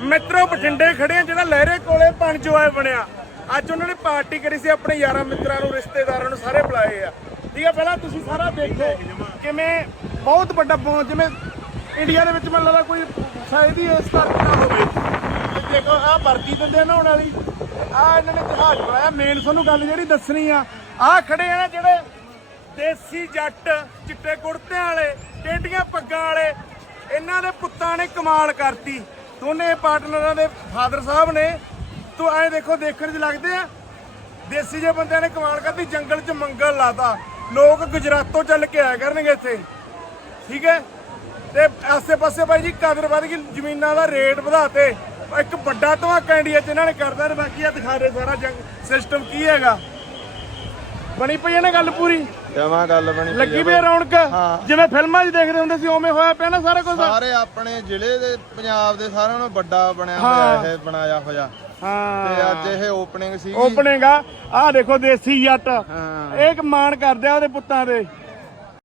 ਮਿੱਤਰੋ, ਬਠਿੰਡੇ ਖੜੇ ਆ, ਜਿਹੜਾ ਲਹਿਰੇ ਕੋਲੇ ਪੰਜੋਏ ਬਣਿਆ। ਅੱਜ ਉਹਨਾਂ ਨੇ ਪਾਰਟੀ ਕਰੀ ਸੀ, ਆਪਣੇ ਯਾਰਾਂ ਮਿੱਤਰਾਂ ਨੂੰ, ਰਿਸ਼ਤੇਦਾਰਾਂ ਨੂੰ ਸਾਰੇ ਬੁਲਾਏ ਆ। ਠੀਕ ਆ, ਪਹਿਲਾਂ ਤੁਸੀਂ ਸਾਰਾ ਦੇਖੋ ਕਿਵੇਂ ਬਹੁਤ ਵੱਡਾ ਪਹੁੰਚ ਜਿਵੇਂ ਇੰਡੀਆ ਦੇ ਵਿੱਚ ਮੈਨੂੰ ਲੱਗਦਾ ਕੋਈ ਸ਼ਾਇਦ ਹੀ ਇਸ ਤਰ੍ਹਾਂ ਨਾ ਹੋਵੇ। ਦੇਖੋ, ਆਹ ਵਰਦੀ ਦਿੰਦੇ ਆ ਨਹਾਉਣ ਵਾਲੀ। ਆ ਇਹਨਾਂ ਨੇ ਜਹਾਜ਼ ਬਣਾਇਆ ਮੇਨ ਤੁਹਾਨੂੰ ਗੱਲ ਜਿਹੜੀ ਦੱਸਣੀ ਆ, ਆਹ ਖੜੇ ਆ ਨਾ ਜਿਹੜੇ ਦੇਸੀ ਜੱਟ, ਚਿੱਟੇ ਕੁੜਤਿਆਂ ਵਾਲੇ, ਟੇਡੀਆਂ ਪੱਗਾਂ ਵਾਲੇ, ਇਹਨਾਂ ਦੇ ਪੁੱਤਾਂ ਨੇ ਕਮਾਲ ਕਰਤੀ। ਦੋਨੇ ਪਾਰਟਨਰਾਂ ਦੇ ਫਾਦਰ ਸਾਹਿਬ ਨੇ। ਤੂੰ ਐਂ ਦੇਖੋ, ਦੇਖਣ 'ਚ ਲੱਗਦੇ ਆ। ਦੇਸੀ ਜੇ ਬੰਦਿਆਂ ਨੇ ਕਮਾਲ ਕਰਤੀ, ਜੰਗਲ 'ਚ ਮੰਗਲ ਲਾਤਾ। ਲੋਕ ਗੁਜਰਾਤੋਂ ਚੱਲ ਕੇ ਆਇਆ ਕਰਨਗੇ ਇੱਥੇ। ਠੀਕ ਹੈ? ਤੇ ਆਸੇ-ਪਾਸੇ ਭਾਈ ਜੀ ਕਦਰ ਵੱਧ ਗਈ, ਜ਼ਮੀਨਾਂ ਦਾ ਰੇਟ ਵਧਾਤੇ। ਇੱਕ ਵੱਡਾ ਧਮਾਕਾ ਇੰਡੀਆ 'ਚ ਇਹਨਾਂ ਨੇ ਕਰਦਾ ਤੇ ਬਾਕੀ ਆ ਦਿਖਾ ਰਹੇ ਸਾਰਾ ਜੰਗ ਸਿਸਟਮ ਕੀ ਹੈਗਾ। ਬਣੀ ਪਈ ਹੈ ਗੱਲ ਪੂਰੀ? ਜਮਾ ਗੱਲ ਬਣੀ ਪਈ ਲੱਗੀ ਵੀ ਆ ਰੌਣਕ? ਜਿਵੇਂ ਫਿਲਮਾਂ 'ਚ ਦੇਖਦੇ ਹੁੰਦੇ ਸੀ ਉਵੇਂ ਹੋਇਆ ਪਿਆ ਨਾ ਸਾਰਾ ਕੁਝ ਸਾਰੇ ਆਪਣੇ ਜ਼ਿਲ੍ਹੇ ਦੇ ਪੰਜਾਬ ਦੇ ਸਾਰਿਆਂ ਨਾਲੋਂ ਵੱਡਾ ਬਣਿਆ ਹਾਂ। ਹੋਇਆ ਇਹ ਬਣਾਇਆ ਹੋਇਆ। ਹਾਂ। ਤੇ ਅੱਜ ਇਹ ਓਪਨਿੰਗ ਸੀਗੀ ਓਪਨਿੰਗ ਆ। ਆਹ ਦੇਖੋ ਦੇਸੀ ਜੱਟ। ਹਾਂ। ਇਹ ਇੱਕ ਮਾਣ ਕਰਦੇ ਆ ਉਹਦੇ ਪੁੱਤਾਂ ਦੇ।